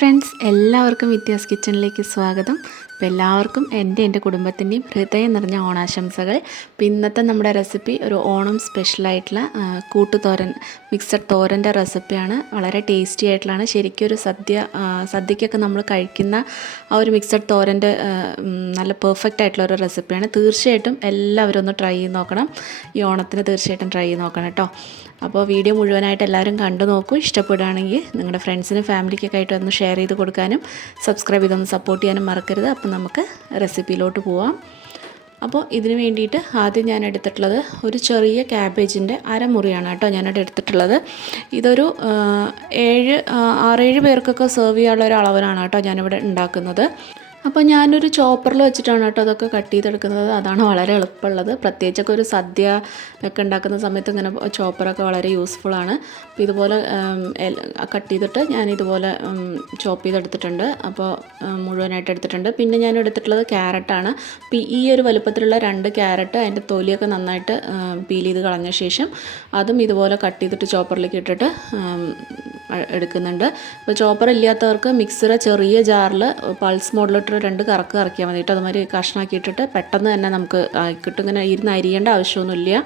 Friends, എല്ലാവർക്കും വിത്യാസ് കിച്ചണിലേക്ക് സ്വാഗതം. അപ്പോൾ എല്ലാവർക്കും എൻ്റെ കുടുംബത്തിൻ്റെയും ഹൃദയം നിറഞ്ഞ ഓണാശംസകൾ. അപ്പോൾ ഇന്നത്തെ നമ്മുടെ റെസിപ്പി ഒരു ഓണം സ്പെഷ്യലായിട്ടുള്ള കൂട്ടുതോരൻ, മിക്സഡ് തോരൻ്റെ റെസിപ്പിയാണ്. വളരെ ടേസ്റ്റി ആയിട്ടുള്ളതാണ്. ശരിക്കും ഒരു സദ്യക്കൊക്കെ നമ്മൾ കഴിക്കുന്ന ആ ഒരു മിക്സഡ് തോരൻ്റെ നല്ല പെർഫെക്റ്റ് ആയിട്ടുള്ള ഒരു റെസിപ്പിയാണ്. തീർച്ചയായിട്ടും എല്ലാവരും ഒന്ന് ട്രൈ ചെയ്ത് നോക്കണം. ഈ ഓണത്തിന് തീർച്ചയായിട്ടും ട്രൈ ചെയ്ത് നോക്കണം കേട്ടോ. അപ്പോൾ വീഡിയോ മുഴുവനായിട്ട് എല്ലാവരും കണ്ടു നോക്കൂ. ഇഷ്ടപ്പെടുകയാണെങ്കിൽ നിങ്ങളുടെ ഫ്രണ്ട്സിനും ഫാമിലിക്കൊക്കെ ആയിട്ട് ഒന്ന് ഷെയർ ചെയ്ത് കൊടുക്കാനും സബ്സ്ക്രൈബ് ചെയ്തൊന്ന് സപ്പോർട്ട് ചെയ്യാനും മറക്കരുത്. അപ്പോൾ നമുക്ക് റെസിപ്പിയിലോട്ട് പോവാം. അപ്പോൾ ഇതിന് വേണ്ടിയിട്ട് ആദ്യം ഞാൻ എടുത്തിട്ടുള്ളത് ഒരു ചെറിയ ക്യാബേജിൻ്റെ അരമുറിയാണ് കേട്ടോ ഞാനിവിടെ എടുത്തിട്ടുള്ളത്. ഇതൊരു 6-7 പേർക്കൊക്കെ സെർവ് ചെയ്യാനുള്ള ഒരു അളവിലാണ് കേട്ടോ ഞാനിവിടെ ഉണ്ടാക്കുന്നത്. അപ്പോൾ ഞാനൊരു ചോപ്പറിൽ വെച്ചിട്ടാണ് കേട്ടോ അതൊക്കെ കട്ട് ചെയ്തെടുക്കുന്നത്. അതാണ് വളരെ എളുപ്പമുള്ളത്. പ്രത്യേകിച്ചൊക്കെ ഒരു സദ്യ ഒക്കെ ഉണ്ടാക്കുന്ന സമയത്ത് ഇങ്ങനെ ചോപ്പറൊക്കെ വളരെ യൂസ്ഫുള്ളാണ്. അപ്പോൾ ഇതുപോലെ കട്ട് ചെയ്തിട്ട് ഞാൻ ഇതുപോലെ ചോപ്പ് ചെയ്തെടുത്തിട്ടുണ്ട്. അപ്പോൾ മുഴുവനായിട്ട് എടുത്തിട്ടുണ്ട്. പിന്നെ ഞാൻ എടുത്തിട്ടുള്ളത് ക്യാരറ്റാണ്. അപ്പോൾ ഈ ഒരു വലുപ്പത്തിലുള്ള 2 ക്യാരറ്റ് അതിൻ്റെ തൊലിയൊക്കെ നന്നായിട്ട് പീൽ ചെയ്ത് കളഞ്ഞ ശേഷം അതും ഇതുപോലെ കട്ട് ചെയ്തിട്ട് ചോപ്പറിലേക്ക് ഇട്ടിട്ട് എടുക്കുന്നുണ്ട്. അപ്പോൾ ചോപ്പർ ഇല്ലാത്തവർക്ക് മിക്സിയുടെ ചെറിയ ജാറിൽ പൾസ് മോഡിലിട്ട് 2 കറക്ക് കറക്കിയാൽ മതിയിട്ട് അതുമാതിരി കഷ്ണാക്കിയിട്ടിട്ട് പെട്ടെന്ന് തന്നെ നമുക്ക് കിട്ടും. ഇങ്ങനെ ഇരുന്ന് അരിയേണ്ട ആവശ്യമൊന്നുമില്ല.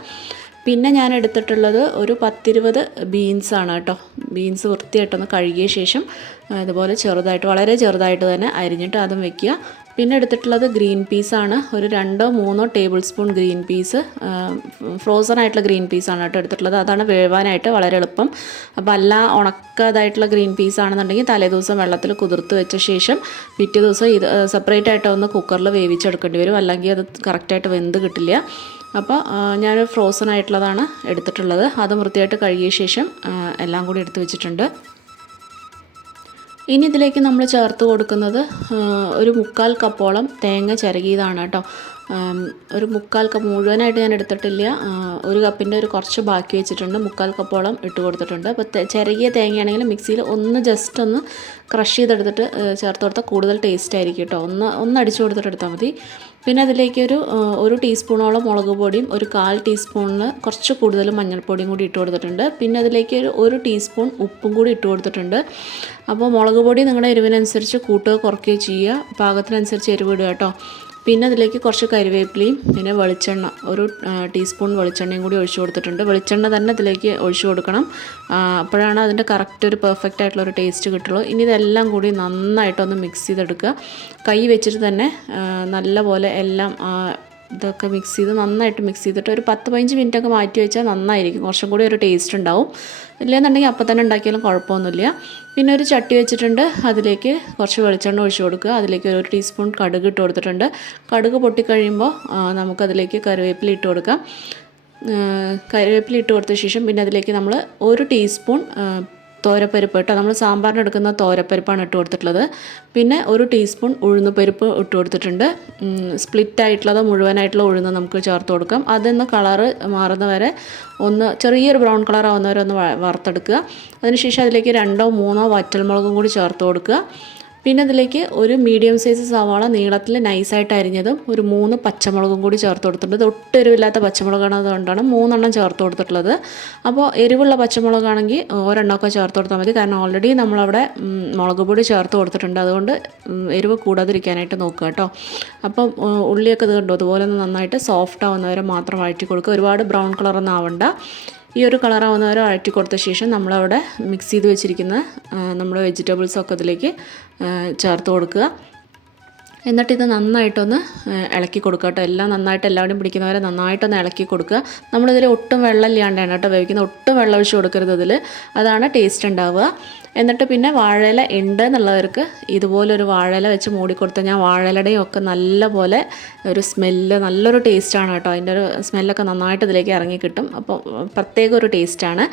പിന്നെ ഞാൻ എടുത്തിട്ടുള്ളത് ഒരു 10-20 ബീൻസാണ് കേട്ടോ. ബീൻസ് വൃത്തിയായിട്ടൊന്ന് കഴുകിയ ശേഷം ഇതുപോലെ ചെറുതായിട്ട്, വളരെ ചെറുതായിട്ട് തന്നെ അരിഞ്ഞിട്ട് അതും വെക്കുക. പിന്നെ എടുത്തിട്ടുള്ളത് ഗ്രീൻ പീസാണ്. ഒരു 2-3 table spoon green peas, frozen ആയിട്ടുള്ള ഗ്രീൻ പീസാണ് കേട്ടോ എടുത്തിട്ടുള്ളത്. അതാണ് വേവാനായിട്ട് വളരെ എളുപ്പം. അപ്പോൾ അല്ല ഉണക്കതായിട്ടുള്ള ഗ്രീൻ പീസ് ആണെന്നുണ്ടെങ്കിൽ തലേദിവസം വെള്ളത്തിൽ കുതിർത്ത് വെച്ച ശേഷം പിറ്റേ ദിവസം ഇത് സെപ്പറേറ്റ് ആയിട്ട് ഒന്ന് കുക്കറിൽ വേവിച്ചെടുക്കേണ്ടി വരും. അല്ലെങ്കിൽ അത് കറക്റ്റായിട്ട് വെന്ത് കിട്ടില്ല. അപ്പോൾ ഞാൻ ഫ്രോസൺ ആയിട്ടുള്ളതാണ് എടുത്തിട്ടുള്ളത്. അത് വൃത്തിയായിട്ട് കഴുകിയ ശേഷം എല്ലാം കൂടി എടുത്ത് വെച്ചിട്ടുണ്ട്. ഇനി ഇതിലേക്ക് നമ്മൾ ചേർത്ത് കൊടുക്കുന്നത് ഒരു 1/4 കപ്പോളം തേങ്ങ ചിരകിയതാണ് കേട്ടോ. ഒരു 1/4 കപ്പ് മുഴുവനായിട്ട് ഞാൻ എടുത്തിട്ടില്ല. 1 കപ്പിൻ്റെ ഒരു കുറച്ച് ബാക്കി വെച്ചിട്ടുണ്ട്. 1/4 കപ്പോളം ഇട്ട് കൊടുത്തിട്ടുണ്ട്. അപ്പോൾ ചിരകിയ തേങ്ങയാണെങ്കിൽ മിക്സിയിൽ ജസ്റ്റ് ഒന്ന് ക്രഷ് ചെയ്തെടുത്തിട്ട് ചേർത്ത് കൊടുത്താൽ കൂടുതൽ ടേസ്റ്റ് ആയിരിക്കും കേട്ടോ. ഒന്ന് അടിച്ചു കൊടുത്തിട്ട് എടുത്താൽ മതി. പിന്നെ അതിലേക്ക് ഒരു ടീസ്പൂണോളം മുളക് പൊടിയും ഒരു 1/4 ടീസ്പൂണിന് കുറച്ച് കൂടുതൽ മഞ്ഞൾപ്പൊടിയും കൂടി ഇട്ട് കൊടുത്തിട്ടുണ്ട്. പിന്നെ അതിലേക്ക് ഒരു ടീസ്പൂൺ ഉപ്പും കൂടി ഇട്ട് കൊടുത്തിട്ടുണ്ട്. അപ്പോൾ മുളക് പൊടി നിങ്ങളുടെ എരിവിനനുസരിച്ച് കൂട്ടുകയോ കുറയ്ക്കുകയോ ചെയ്യുക. പാകത്തിനനുസരിച്ച് എരിവ് ഇടുക കേട്ടോ. പിന്നെ അതിലേക്ക് കുറച്ച് കരിവേപ്പിലയും പിന്നെ വെളിച്ചെണ്ണ, ഒരു ടീസ്പൂൺ വെളിച്ചെണ്ണയും കൂടി ഒഴിച്ചു കൊടുത്തിട്ടുണ്ട്. വെളിച്ചെണ്ണ തന്നെ ഇതിലേക്ക് ഒഴിച്ചു കൊടുക്കണം. അപ്പോഴാണ് അതിൻ്റെ കറക്റ്റ് ഒരു പെർഫെക്റ്റ് ആയിട്ടുള്ള ഒരു ടേസ്റ്റ് കിട്ടുള്ളൂ. ഇനി ഇതെല്ലാം കൂടി നന്നായിട്ടൊന്ന് മിക്സ് ചെയ്തെടുക്കുക. കൈ വെച്ചിട്ട് തന്നെ നല്ലപോലെ എല്ലാം ഇതൊക്കെ നന്നായിട്ട് മിക്സ് ചെയ്തിട്ട് ഒരു 10-15 മിനിറ്റൊക്കെ മാറ്റി വെച്ചാൽ നന്നായിരിക്കും. കുറച്ചും കൂടി ഒരു ടേസ്റ്റ് ഉണ്ടാവും. ഇല്ലെന്നുണ്ടെങ്കിൽ അപ്പം തന്നെ ഉണ്ടാക്കിയാലും കുഴപ്പമൊന്നുമില്ല. പിന്നെ ഒരു ചട്ടി വെച്ചിട്ടുണ്ട്. അതിലേക്ക് കുറച്ച് വെളിച്ചെണ്ണ ഒഴിച്ച് കൊടുക്കുക. അതിലേക്ക് 1 ടീസ്പൂൺ കടുക് ഇട്ട് കൊടുത്തിട്ടുണ്ട്. കടുക് പൊട്ടിക്കഴിയുമ്പോൾ നമുക്കതിലേക്ക് കറിവേപ്പില ഇട്ട് കൊടുക്കാം. കറിവേപ്പില ഇട്ട് കൊടുത്ത ശേഷം പിന്നെ അതിലേക്ക് നമ്മൾ 1 ടീസ്പൂൺ തോരപ്പരിപ്പ് കേട്ടോ. നമ്മൾ സാമ്പാറിന് എടുക്കുന്ന തോരപ്പരിപ്പാണ് ഇട്ട് കൊടുത്തിട്ടുള്ളത്. പിന്നെ 1 ടീസ്പൂൺ ഉഴുന്നുപരിപ്പ് ഇട്ട് കൊടുത്തിട്ടുണ്ട്. സ്പ്ലിറ്റ് ആയിട്ടുള്ളത് മുഴുവനായിട്ടുള്ള ഉഴുന്ന് നമുക്ക് ചേർത്ത് കൊടുക്കാം. അതൊന്ന് കളറ് മാറുന്ന വരെ ചെറിയൊരു ബ്രൗൺ കളർ ആവുന്ന വരെ ഒന്ന് വറുത്തെടുക്കുക. അതിനുശേഷം അതിലേക്ക് 2-3 വറ്റൽമുളകും കൂടി ചേർത്ത് കൊടുക്കുക. പിന്നെ അതിലേക്ക് ഒരു മീഡിയം സൈസ് സവാള നീളത്തിൽ നൈസായിട്ട് അരിഞ്ഞതും ഒരു 3 പച്ചമുളകും കൂടി ചേർത്ത് കൊടുത്തിട്ടുണ്ട്. ഇത് ഒട്ടും എരിവില്ലാത്ത പച്ചമുളകാണ്, അതുകൊണ്ടാണ് 3 എണ്ണം ചേർത്ത് കൊടുത്തിട്ടുള്ളത്. അപ്പോൾ എരിവുള്ള പച്ചമുളകാണെങ്കിൽ 1 എണ്ണമൊക്കെ ചേർത്ത് കൊടുത്താൽ മതി. കാരണം ഓൾറെഡി നമ്മളവിടെ മുളക് പൊടി ചേർത്ത് കൊടുത്തിട്ടുണ്ട്. അതുകൊണ്ട് എരിവ് കൂടാതിരിക്കാനായിട്ട് നോക്കുക കേട്ടോ. അപ്പം ഉള്ളിയൊക്കെ ഇത് കണ്ടോ, അതുപോലെ ഒന്ന് നന്നായിട്ട് സോഫ്റ്റ് ആവുന്നവരെ മാത്രം വഴറ്റി കൊടുക്കുക. ഒരുപാട് ബ്രൗൺ കളറൊന്നും ആവണ്ട. ഈ ഒരു കളറാവുന്നവരെ വഴറ്റി കൊടുത്ത ശേഷം നമ്മളവിടെ മിക്സ് ചെയ്ത് വെച്ചിരിക്കുന്ന നമ്മുടെ വെജിറ്റബിൾസൊക്കെ അതിലേക്ക് ചേർത്ത് കൊടുക്കുക. എന്നിട്ട് ഇത് നന്നായിട്ടൊന്ന് ഇളക്കി കൊടുക്കുക കേട്ടോ. എല്ലാം നന്നായിട്ട് എല്ലാവരും പിടിക്കുന്നവരെ നന്നായിട്ടൊന്ന് ഇളക്കി കൊടുക്കുക. നമ്മളിതിൽ ഒട്ടും വെള്ളം ഇല്ലാണ്ടാണ് കേട്ടോ വേവിക്കുന്നത്. ഒട്ടും വെള്ളം ഒഴിച്ച് കൊടുക്കരുത് ഇതിൽ. അതാണ് ടേസ്റ്റ് ഉണ്ടാവുക. എന്നിട്ട് പിന്നെ വാഴയില ഉണ്ട് എന്നുള്ളവർക്ക് ഇതുപോലൊരു വാഴയില വെച്ച് മൂടിക്കൊടുത്താൽ ഞാൻ വാഴയിലയുടെയും ഒക്കെ നല്ലപോലെ ഒരു സ്മെല്ല്, നല്ലൊരു ടേസ്റ്റാണ് കേട്ടോ. അതിൻ്റെ ഒരു സ്മെല്ലൊക്കെ നന്നായിട്ട് ഇതിലേക്ക് ഇറങ്ങി കിട്ടും. അപ്പോൾ പ്രത്യേക ഒരു ടേസ്റ്റാണ്.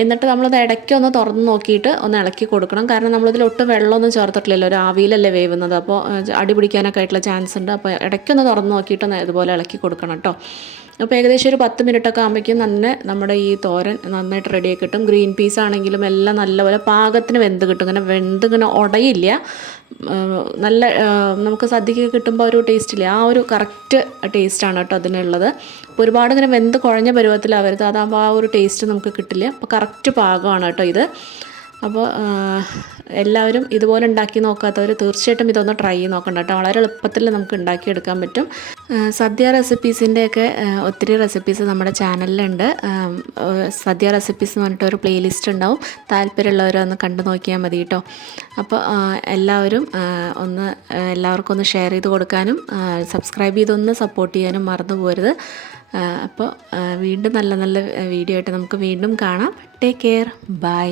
എന്നിട്ട് നമ്മളത് ഇടയ്ക്കൊന്ന് തുറന്ന് നോക്കിയിട്ട് ഒന്ന് ഇളക്കി കൊടുക്കണം. കാരണം നമ്മളിതിൽ ഒട്ടും വെള്ളമൊന്നും ചേർത്തിട്ടില്ലല്ലോ, ഒരു ആവിയിലല്ലേ വേവുന്നത്. അപ്പോൾ അടി പിടിക്കാനൊക്കെ ആയിട്ടുള്ള ചാൻസ് ഉണ്ട്. അപ്പോൾ ഇടയ്ക്കൊന്ന് തുറന്ന് നോക്കിയിട്ട് ഇതുപോലെ ഇളക്കി കൊടുക്കണം കേട്ടോ. അപ്പോൾ ഏകദേശം ഒരു 10 മിനിറ്റൊക്കെ ആകുമ്പോഴേക്കും തന്നെ നമ്മുടെ ഈ തോരൻ നന്നായിട്ട് റെഡിയായി കിട്ടും. ഗ്രീൻ പീസ് ആണെങ്കിലും എല്ലാം നല്ലപോലെ പാകത്തിന് വെന്ത് കിട്ടും. ഇങ്ങനെ ഉടയില്ല. നല്ല നമുക്ക് സദ്യക്ക് കിട്ടുമ്പോൾ ഒരു ടേസ്റ്റില്ല, ആ ഒരു കറക്റ്റ് ടേസ്റ്റാണ് കേട്ടോ അതിനുള്ളത്. ഒരുപാട് ഇങ്ങനെ വെന്ത് കുഴഞ്ഞ പരുവത്തിലാവരുത്, അതാകുമ്പോൾ ആ ഒരു ടേസ്റ്റ് നമുക്ക് കിട്ടില്ല. അപ്പോൾ കറക്റ്റ് പാകമാണ് കേട്ടോ ഇത്. അപ്പോൾ എല്ലാവരും ഇതുപോലെ ഉണ്ടാക്കി നോക്കാത്തവർ തീർച്ചയായിട്ടും ഇതൊന്ന് ട്രൈ ചെയ്ത് നോക്കണം കേട്ടോ. വളരെ എളുപ്പത്തിൽ നമുക്ക് ഉണ്ടാക്കിയെടുക്കാൻ പറ്റും. സദ്യ റെസിപ്പീസിൻ്റെയൊക്കെ ഒത്തിരി റെസിപ്പീസ് നമ്മുടെ ചാനലിലുണ്ട്. സദ്യ റെസിപ്പീസ് എന്ന് പറഞ്ഞിട്ട് ഒരു പ്ലേലിസ്റ്റ് ഉണ്ടാവും. താല്പര്യമുള്ളവരൊന്ന് കണ്ടു നോക്കിയാൽ മതി കേട്ടോ. അപ്പോൾ എല്ലാവർക്കും ഒന്ന് ഷെയർ ചെയ്ത് കൊടുക്കാനും സബ്സ്ക്രൈബ് ചെയ്തൊന്ന് സപ്പോർട്ട് ചെയ്യാനും മറന്നു പോകരുത്. അപ്പോൾ വീണ്ടും നല്ല നല്ല വീഡിയോ ആയിട്ട് നമുക്ക് വീണ്ടും കാണാം. Take care. ബൈ.